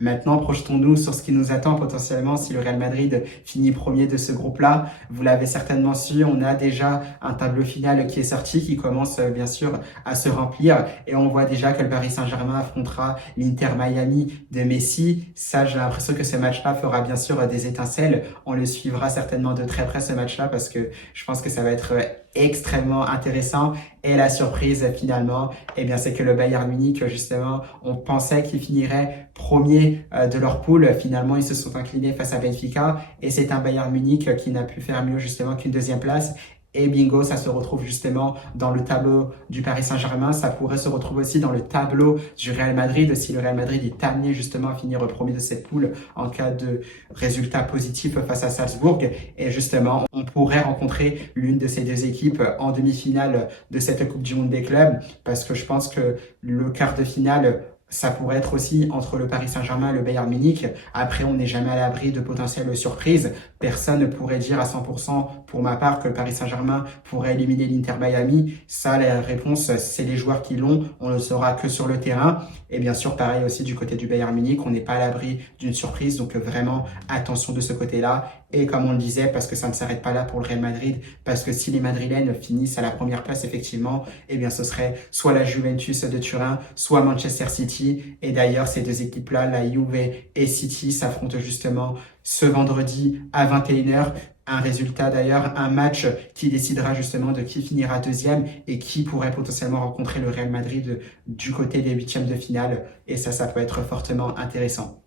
Maintenant, projetons-nous sur ce qui nous attend potentiellement si le Real Madrid finit premier de ce groupe-là. Vous l'avez certainement su, on a déjà un tableau final qui est sorti, qui commence bien sûr à se remplir et on voit déjà que le Paris Saint-Germain affrontera l'Inter Miami de Messi. Ça, j'ai l'impression que ce match-là fera bien sûr des étincelles. On le suivra certainement de très près ce match-là parce que je pense que ça va être extrêmement intéressant. Et la surprise finalement, eh bien, c'est que le Bayern Munich, justement, on pensait qu'ils finiraient premier de leur poule. Finalement, ils se sont inclinés face à Benfica et c'est un Bayern Munich qui n'a pu faire mieux justement qu'une deuxième place. Et bingo, ça se retrouve justement dans le tableau du Paris Saint-Germain. Ça pourrait se retrouver aussi dans le tableau du Real Madrid si le Real Madrid est amené justement à finir premier de cette poule en cas de résultat positif face à Salzbourg. Et justement, on pourrait rencontrer l'une de ces deux équipes en demi-finale de cette Coupe du Monde des clubs parce que je pense que le quart de finale ça pourrait être aussi entre le Paris Saint-Germain et le Bayern Munich. Après, on n'est jamais à l'abri de potentielles surprises. Personne ne pourrait dire à 100% pour ma part que le Paris Saint-Germain pourrait éliminer l'Inter Miami. Ça, la réponse, c'est les joueurs qui l'ont. On ne le saura que sur le terrain. Et bien sûr, pareil aussi du côté du Bayern Munich, on n'est pas à l'abri d'une surprise. Donc vraiment, attention de ce côté-là. Et comme on le disait, parce que ça ne s'arrête pas là pour le Real Madrid, parce que si les Madrilènes finissent à la première place, effectivement, eh bien ce serait soit la Juventus de Turin, soit Manchester City. Et d'ailleurs, ces deux équipes-là, la Juve et City, s'affrontent justement ce vendredi à 21h. Un résultat d'ailleurs, un match qui décidera justement de qui finira deuxième et qui pourrait potentiellement rencontrer le Real Madrid du côté des huitièmes de finale. Et ça peut être fortement intéressant.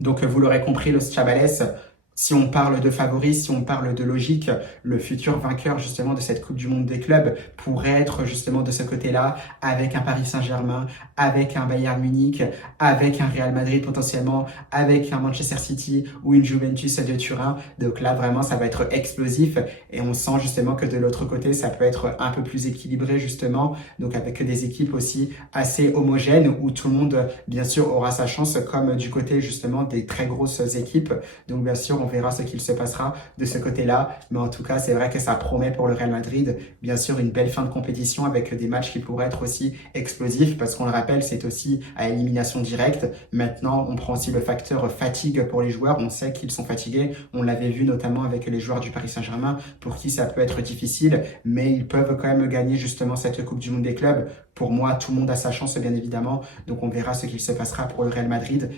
Donc vous l'aurez compris, Los Chavales, si on parle de favoris, si on parle de logique, le futur vainqueur justement de cette Coupe du Monde des clubs pourrait être justement de ce côté-là, avec un Paris Saint-Germain, avec un Bayern Munich, avec un Real Madrid potentiellement, avec un Manchester City ou une Juventus de Turin. Donc là, vraiment, ça va être explosif et on sent justement que de l'autre côté, ça peut être un peu plus équilibré justement, donc avec des équipes aussi assez homogènes où tout le monde, bien sûr, aura sa chance comme du côté justement des très grosses équipes. Donc bien sûr, on verra ce qu'il se passera de ce côté-là. Mais en tout cas, c'est vrai que ça promet pour le Real Madrid, bien sûr, une belle fin de compétition avec des matchs qui pourraient être aussi explosifs parce qu'on le rappelle, c'est aussi à élimination directe. Maintenant, on prend aussi le facteur fatigue pour les joueurs. On sait qu'ils sont fatigués. On l'avait vu notamment avec les joueurs du Paris Saint-Germain pour qui ça peut être difficile, mais ils peuvent quand même gagner justement cette Coupe du Monde des clubs. Pour moi, tout le monde a sa chance, bien évidemment. Donc, on verra ce qu'il se passera pour le Real Madrid.